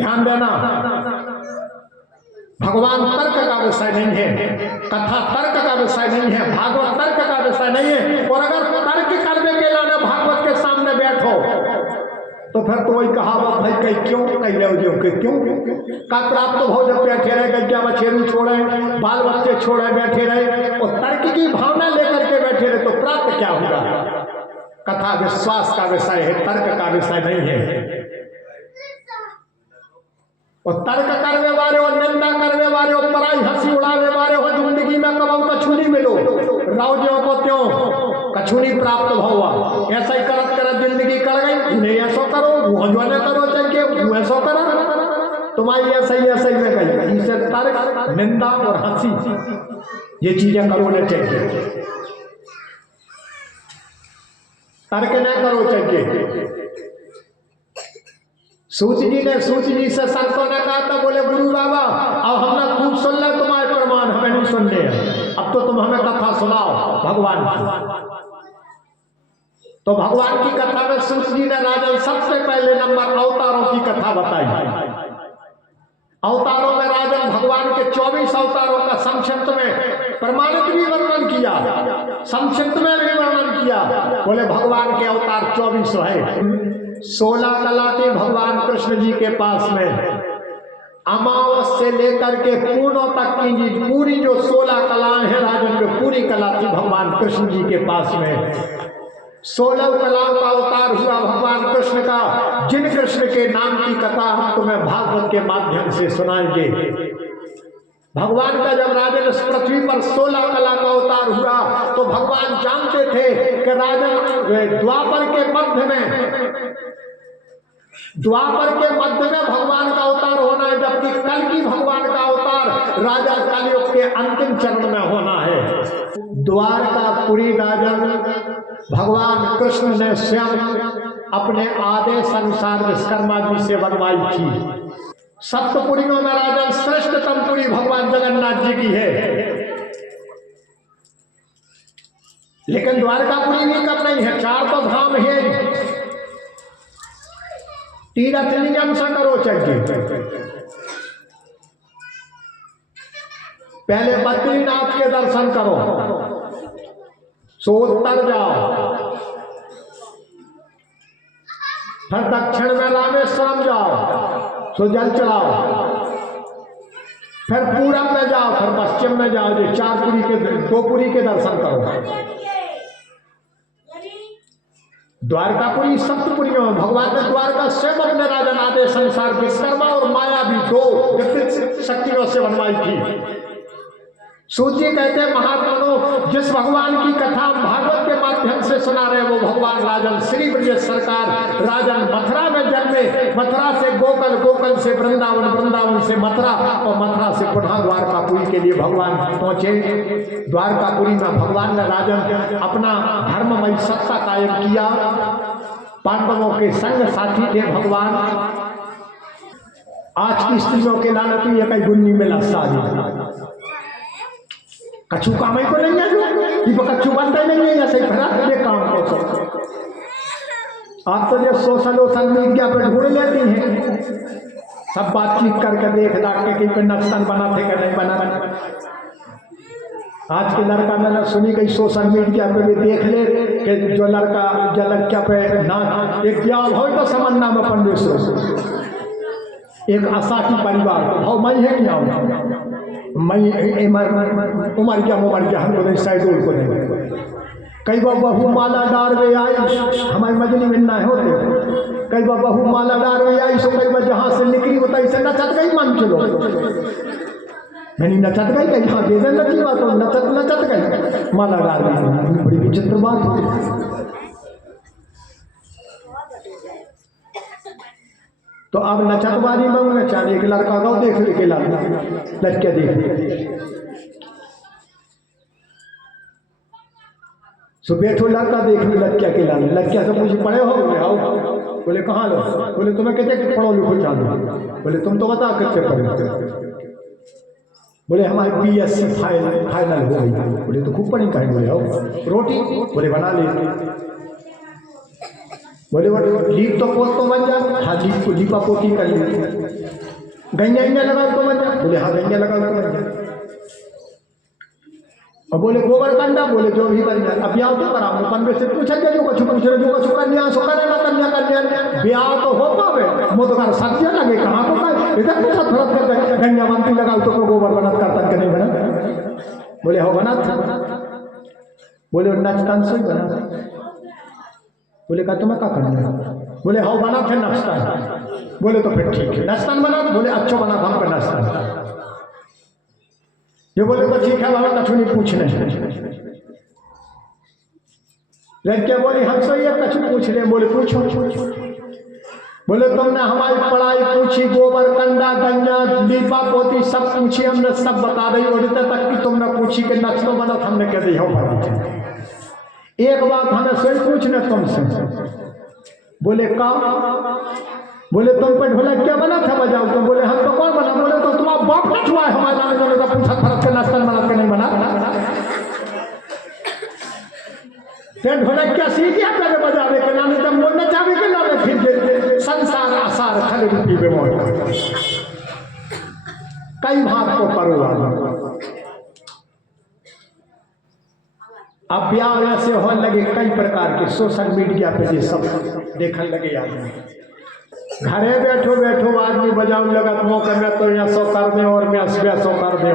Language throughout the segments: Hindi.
ध्यान देना, भगवान तर्क का विषय नहीं है, कथा तर्क का विषय नहीं है, भागवत तर्क का विषय नहीं है। और अगर तर्क करने के लाने भागवत के सामने बैठो तो फिर तो वही कहावत भाई कहीं क्यों कहीं रहो के क्यों का प्राप्त हो, जब बैठे रहे गज्जा बछेरू छोड़े, बाल बच्चे छोड़े बैठे रहे और तर्क की भावना लेकर के बैठे रहे तो प्राप्त क्या होगा? कथा विश्वास का विषय है, तर्क का विषय नहीं है। और तर्क करने वाले हो, निंदा करने वाले हो, पराई हंसी उड़ाने वाले हो, जिंदगी में कब कछुनी मिलो राउजियों को त्यों कछुनी प्राप्त हुआ। ऐसा ही करत करत जिंदगी कर गई, नहीं ऐसा करो वो जो न करो चाहिए वो ऐसा करो, तुम्हारी ऐसा ही में गई। इसे तर्क निंदा और हंसी ये चीजें करो न चाहिए, तर्क न करो चाहिए। सूत जी से संतों ने कहा था, बोले गुरु बाबा अब हमने खूब सुन लिया तुम्हारे प्रमाण, हमें नहीं सुनने, अब तो तुम हमें कथा सुनाओ भगवान की। तो भगवान की कथा में सूत जी ने राजन सबसे पहले नंबर अवतारों की कथा बताई। अवतारों में राजन भगवान के 24 अवतारों का संक्षिप्त में प्रमाणित भी वर्णन किया, संक्षिप्त में भी वर्णन किया। बोले भगवान के अवतार 24 है। 16 कला थी भगवान कृष्ण जी के पास में, अमावस से लेकर के पूर्णों तक की पूरी जो 16 कलाएं हैं राजन में पूरी कला थी भगवान कृष्ण जी के पास में। 16 कलाओं का अवतार हुआ भगवान कृष्ण का, जिन कृष्ण के नाम की कथा हम तुम्हें भागवत के माध्यम से सुनाएंगे। भगवान का जब राजन इस पृथ्वी पर 16 कला का अवतार हुआ तो भगवान जानते थे कि राजन द्वापर के मध्य में भगवान का अवतार होना है, जबकि कल की भगवान का अवतार राजा कलयुग के अंतिम चरण में होना है। द्वारकापुरी राजन भगवान कृष्ण ने स्वयं अपने आदेश अनुसार विश्वकर्मा जी से बनवाई थी। सप्तपुरियों में राजन श्रेष्ठतम पुरी भगवान जगन्नाथ जी की है, लेकिन द्वारकापुरी भी कम नहीं है। 4 तो धाम है, तीर्थ नियम से करो चाहिए। पहले बद्रीनाथ के दर्शन करो, सोत्तर जाओ, फिर दक्षिण में रामेश्वरम जाओ, सो जल चढ़ाओ, फिर पूरब में जाओ, फिर पश्चिम में जाओ, जो 4 पुरी के 2 पुरी के दर्शन करो। द्वारकापुरी सप्तपुरियों में भगवान ने द्वारका स्वयं अपने राजन आदेश अनुसार विश्वकर्मा और माया भी 2 विपरीत शक्तियों से बनवाई थी। सूची कहते हैं महात्माओं, जिस भगवान की कथा भागवत के माध्यम से सुना रहे वो भगवान राजन श्री ब्रजेश सरकार राजन मथुरा में जन्मे, मथुरा से गोकुल, गोकुल से वृंदावन, वृंदावन से मथुरा और मथुरा से पुनः द्वारकापुरी के लिए भगवान पहुंचे। द्वारकापुरी में भगवान ने राजन अपना धर्ममय सत्ता कायम किया। पांडवों के संग साथी थे भगवान। आज की स्त्रियों के लानत ये कई गुन्नी में लस्सा कछु काम ही को नहीं है, कि कछु बनता नहीं है, ऐसे भरा ये काम को सब। आप तो जो सोशल मीडिया पर ढूंढ लेती हैं, सब बातचीत करके देख दाख के कहीं पे नक्शन बना थे कि नहीं बना। आज के लड़का मैंने सुनी गई सोशल मीडिया पे भी देख ले कि जो लड़का जलक्या पे ना एक ब्याह हो तो समन्ना में पंडेश्वर एक असाठी परिवार भाव मई है क्या मई उमर क्या हमको नहीं शायद को नहीं। कई बार बहु माला डार वे आई हमारी मजली में ना होते, कई बार बहु माला डार वे आई सो कई बार जहाँ से निकली होता इसे नचत गई मन चलो नहीं नचत गई कहीं हाँ दे नची बात नचत गई माला डार गई, बड़ी विचित्र बात। तो अब नचतवारी में चाहे एक लड़का गाँव देख के लड़के देख सो बैठो लड़का देख ली लड़किया के लाने, लड़किया से मुझे पढ़े हो बोले आओ, बोले कहाँ लो, बोले तुम्हें कहते पढ़ो लिखो जानो, बोले तुम तो बता कितने पढ़े, बोले हमारी BSc फाइनल हो गई, बोले तो खूब पढ़ी कहीं, बोले आओ रोटी, बोले बना ले, बोले वो लीप तो पोत तो बन जा। हाँ लीप को लीपा पोती कर ली। गंजा लगाओ तो बन जा। बोले हाँ गंजा लगाओ तो बन जा। और बोले गोबर कंडा, बोले जो भी बन जाए। अब ब्याह तो करा पंद्रह से पूछा जो कछु पूछ रहे जो कछु कन्या सो करे ना कन्या ब्याह तो हो पावे मोदगार सब्जियां लगे कहाँ को का इधर पूछा फरक कर गंजा मंत्री लगाओ तो गोबर बनत करता के नहीं बना। बोले हो बना था। बोले नाचतान से बना। बोले का तुम्हें क्या करना। बोले हाँ बना थे नाचतान। बोले तो फिर ठीक है नाचतान बना। बोले अच्छा बना था हम नाचतान। जो बोले तो ठीक है बाबा कछु नहीं पूछने। लड़कियां बोली हमसे ये कछु पूछ रहे। बोले पूछो। बोले तुमने हमारी पढ़ाई पूछी, गोबर कंडा गंजा लीपा पोती सब पूछी, हमने सब बता दी। और इतने तक की तुमने पूछी कि नक्शो बनत हमने कह दी हो बना। एक बात हमें सही पूछने तुमसे। बोले का। बोले तुम पे ढोलक क्या बना था बजाओ तो। बोले हम तो कौन बना। बोले तो तुम्हारा बाप ने छुआ है हमारे जाने जाने का पूछा फरक के नाश्ता बना के नहीं बना। फिर ढोलक क्या सीखी आप पहले बजावे के नाम जब बोलना चाहे के नाम फिर संसार आसार खड़े रूपी बेमोर कई भाग को परुआ। अब ब्याह ऐसे होने लगे कई प्रकार के सोशल मीडिया पे ये सब देखने लगे आदमी। घरे बैठो बैठो आदमी बजाओ लगा मौके में तो यहाँ सो कर दे और मैं सो कर दे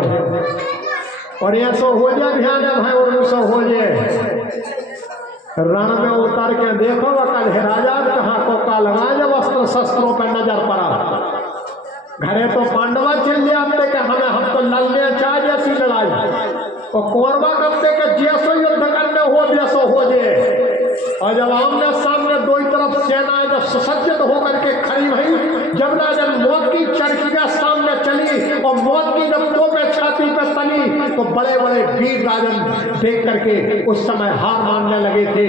और यहाँ सो हो जाए ध्यान है भाई और सो हो जाए। रण में उतर के देखो कल है राजा कहाँ को का लगाए जब वस्त्र शस्त्रों पर नजर पड़ा। घरे तो पांडवा चल लिया अपने के हमें हम तो लड़ने चाह जैसी लड़ाई और कौरवा करते के जैसो युद्ध करने हो जैसो हो जाए। और जब आमने सामने दो तरफ सेनाएं जब सुसज्जित होकर के खड़ी हुई, जब राजन मौत की चरखियां सामने चली और मौत की जब दो पे छाती पे तली तो बड़े बड़े वीर राजन देख करके उस समय हार मानने लगे थे।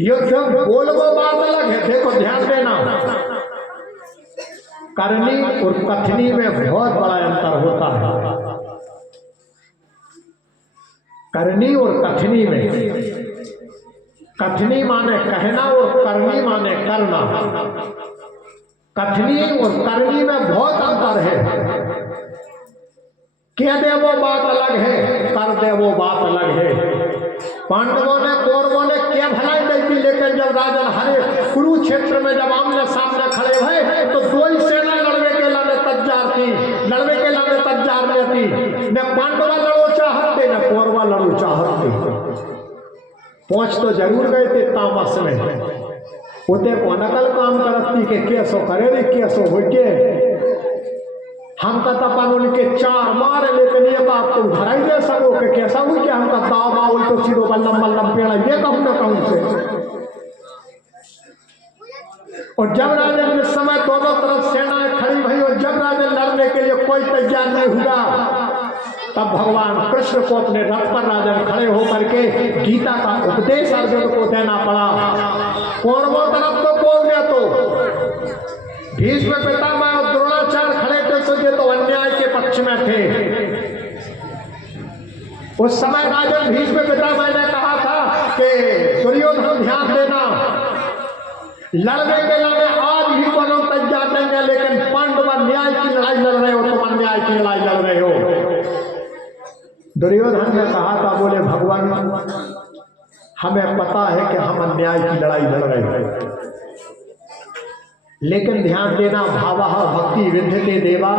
युद्ध बोलबो बात अलग है। देखो ध्यान देना करनी और कथनी में बहुत बड़ा अंतर होता है। करनी और कथनी में कथनी माने कहना और करनी माने करना। कथनी और करनी में बहुत अंतर है। कह दे वो बात अलग है, कर दे वो बात अलग है। पांडवों ने कौरवों ने क्या भलाई नहीं की, लेकिन जब राजन हरे कुरुक्षेत्र में जब आमने सामने खड़े हुए तो दो ही सेना लड़वे के लाने तैयार थी, लड़वे के लाने तैयार में थी। न पांडवा लड़ो चाहते न कौरवा लड़ो चाहते। पहुंच तो जरूर गए थे तामस में। होते को नकल काम करती के कैसो करे रे कैसो हो के हम का तपन उनके चार मार लेकिन ये बात तो धराई दे सको कि कैसा हुई कि हमका दावा हुई तो सीधो बल्लम बल्लम पेड़ा ये कहूँ ना कहूँ से। और जब राजन के समय दोनों तरफ सेनाएं खड़ी हुई और जब राजन लड़ने के लिए कोई तैयार नहीं हुआ तब भगवान कृष्ण को अपने रथ पर राजन खड़े होकर के गीता का उपदेश अर्जुन को देना पड़ा। कौरवों तरफ तो बोल गया तो भीष्म पितामह और द्रोणाचार्य खड़े थे तो ये तो अन्याय के पक्ष में थे। उस समय राजन भीष्म पितामह ने कहा था कि दुर्योधन ध्यान देना, लड़ने के लड़े आज भी कोनो तैयार नहीं है, लेकिन पांडव न्याय की लड़ाई लड़ रहे हो, तुम अन्याय की लड़ाई लड़ रहे हो। दुर्योधन ने कहा था बोले भगवान हमें पता है कि हम अन्याय की लड़ाई लड़ रहे हैं, लेकिन ध्यान देना भावः भक्ति विद्यते देवा।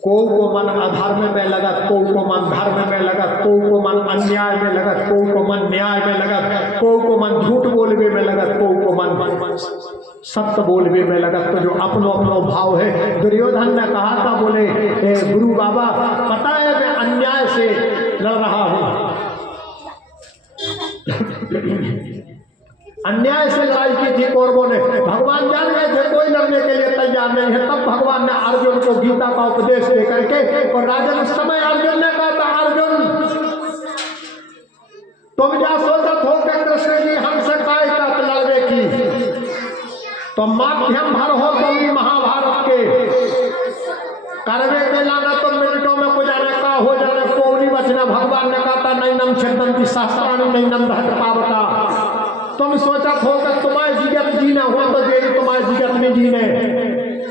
को मन अधर्म में लगत, को मन धर्म में लगत, को मन अन्याय में लगत, को मन न्याय में लगत, को मन झूठ बोलवे में लगत, को मन सत्य बोलवे में लगत। तो जो अपनो अपनो भाव है। दुर्योधन ने कहा था बोले गुरु बाबा पता है मैं अन्याय से लड़ रहा हूं, अन्याय से लड़ाई की थी कौरवों ने। भगवान जान गए थे कोई लड़ने के लिए तैयार नहीं है। तब भगवान ने अर्जुन को गीता का उपदेश दे करके और राजन उस समय अर्जुन ने कहा था अर्जुन तुम क्या सोचत हो कि कृष्ण जी हमसे काय का लड़वे की, तो माध्यम भर हो तुम भी महाभारत के करवे के लाना तो मिनटों में गुजारे का हो जाने को नहीं बचना। भगवान ने कहा था नैनम छेदंती शास्त्राणी नैनम दहत पावका, तुम सोचत हो कि तुम्हारे जिगत जीना हो तो जे तुम्हारे जिगत में जीने,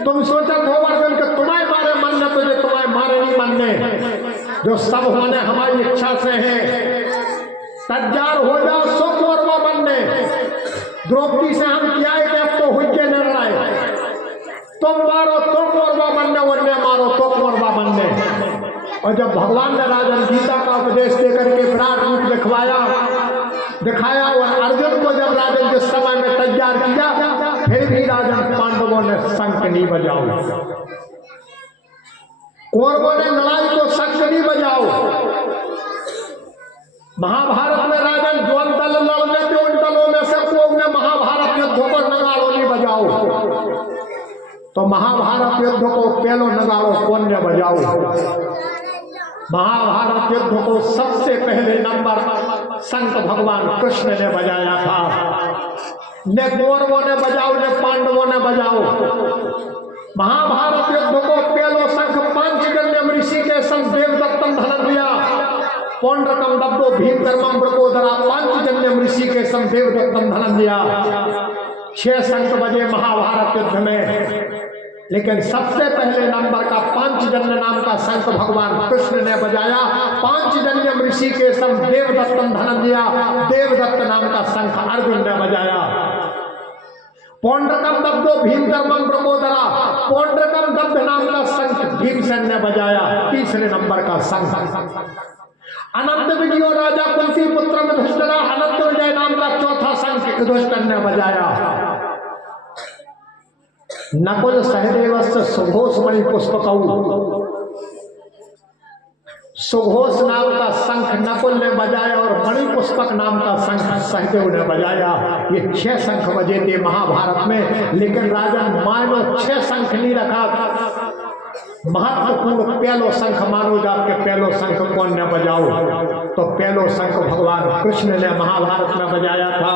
तुम सोचत हो अर्जुन कि तुम्हारे मारे मानने तो जे तुम्हारे मारे नहीं मानने। जो सब होने हमारी इच्छा से है, तैयार हो जाओ सो कौरवा बनने। द्रौपदी से हम किया है अब तो हुई के निर्णय, तुम मारो तो कौरवा बनने, वन्य मारो तो कौरवा बनने। और जब भगवान ने राजन गीता का उपदेश देकर के विराट रूप दिखाया और अर्जुन को जब राजन के समय में तैयार किया, फिर भी राजन पांडवों ने शंख नहीं बजाओ, कौरवों ने लड़ाई को शंख नहीं बजाओ। महाभारत में राजन जो दल लड़ने थे उन दलों में से कोई ने महाभारत युद्ध को नगाड़ो नहीं बजाओ, तो महाभारत युद्ध को पहलो नगाड़ो कौन ने बजाओ। महाभारत युद्ध को सबसे पहले नंबर शंख भगवान कृष्ण ने बजाया था। न कौरवों ने बजाओ न पांडवों ने बजाओ। महाभारत युद्ध को पहलो शंख पांचजन्य ऋषि के संग देवदत्तम धनंजय पौंड्रकम दब्बो भीम कर्मम ब्रकोदरा पांचजन्य ऋषि के संग देवदत्तम धनंजय 6 शंख बजे महाभारत युद्ध में। लेकिन सबसे पहले नंबर का पांचजन्य नाम का शंख भगवान कृष्ण ने बजाया। पांचजन्य ऋषि के संग देवदत्तम धनंजय देवदत्त नाम का शंख अर्जुन ने बजाया। पौंड्रकम दब्बो भीम कर्मम ब्रकोदरा पौंड्रकम दब्ब नाम का शंख भीमसेन ने बजाया, तीसरे नंबर का शंख। अनंत विजयो राजा कुंती पुत्र में युधिष्ठिर अनंत विजय नाम का चौथा शंख युधिष्ठिर ने बजाया। नकुल सहदेवस्य सुघोष मणि पुष्पकौ सुघोष नाम का शंख नकुल ने बजाया और मणि पुष्पक नाम का शंख सहदेव ने बजाया। ये 6 शंख बजे थे महाभारत में। लेकिन राजन मानो 6 शंख नहीं रखा, महत्वपूर्ण पहलो शंख मानो जाके पहलो शंख कौन ने बजाओ, तो पहलो शंख भगवान कृष्ण ने महाभारत में बजाया था।